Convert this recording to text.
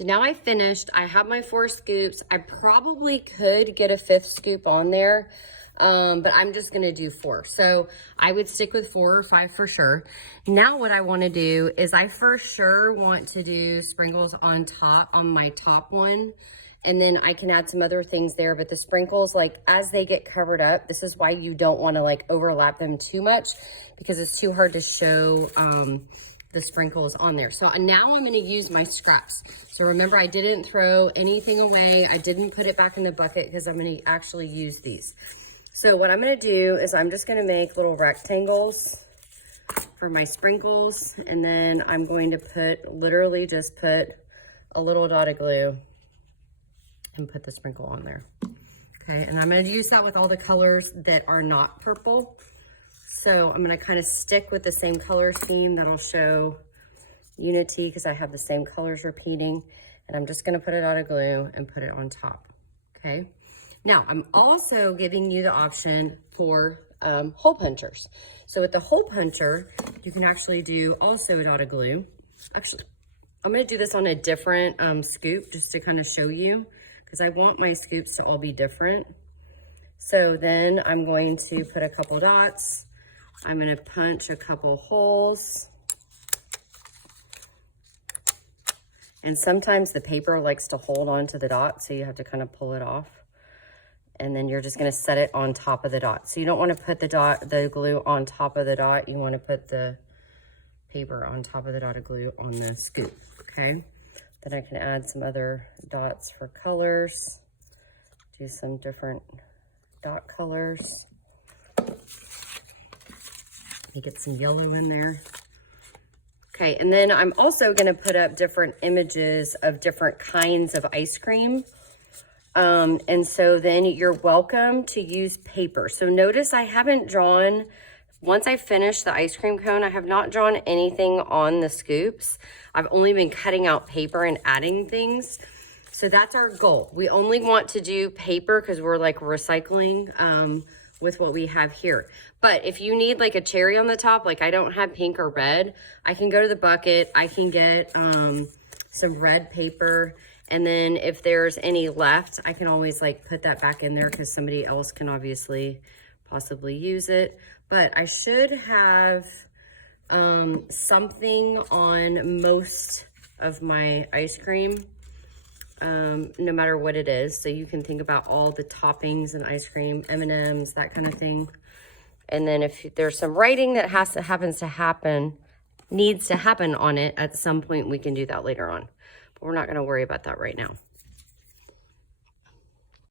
So now I finished. I have my 4 scoops. I probably could get a 5th scoop on there, but I'm just gonna do 4. So I would stick with 4 or 5 for sure. Now what I wanna do is I for sure want to do sprinkles on top, on my top one. And then I can add some other things there, but the sprinkles, like as they get covered up, this is why you don't wanna like overlap them too much, because it's too hard to show the sprinkles on there. So now I'm gonna use my scraps. So remember, I didn't throw anything away. I didn't put it back in the bucket because I'm gonna actually use these. So what I'm gonna do is I'm just gonna make little rectangles for my sprinkles. And then I'm going to put, literally just put a little dot of glue and put the sprinkle on there. Okay, and I'm gonna use that with all the colors that are not purple. So I'm gonna kind of stick with the same color scheme that'll show unity because I have the same colors repeating. And I'm just gonna put it on a glue and put it on top, okay? Now, I'm also giving you the option for hole punchers. So with the hole puncher, you can actually do also a dot of glue. Actually, I'm gonna do this on a different scoop just to kind of show you, because I want my scoops to all be different. So then I'm going to put a couple dots. I'm gonna punch a couple holes. And sometimes the paper likes to hold on to the dot, so you have to kind of pull it off. And then you're just gonna set it on top of the dot. So you don't wanna put the glue on top of the dot. You wanna put the paper on top of the dot of glue on the scoop, okay? Then I can add some other dots for colors. Do some different dot colors. You get some yellow in there. Okay, and then I'm also gonna put up different images of different kinds of ice cream. And so then you're welcome to use paper. So notice I haven't drawn, once I finish the ice cream cone, I have not drawn anything on the scoops. I've only been cutting out paper and adding things. So that's our goal. We only want to do paper because we're like recycling with what we have here. But if you need like a cherry on the top, like I don't have pink or red, I can go to the bucket, I can get some red paper, and then if there's any left, I can always like put that back in there because somebody else can obviously possibly use it. But I should have something on most of my ice cream, no matter what it is. So you can think about all the toppings and ice cream, M&Ms, that kind of thing. And then if there's some writing that needs to happen on it at some point, we can do that later on. But we're not gonna worry about that right now.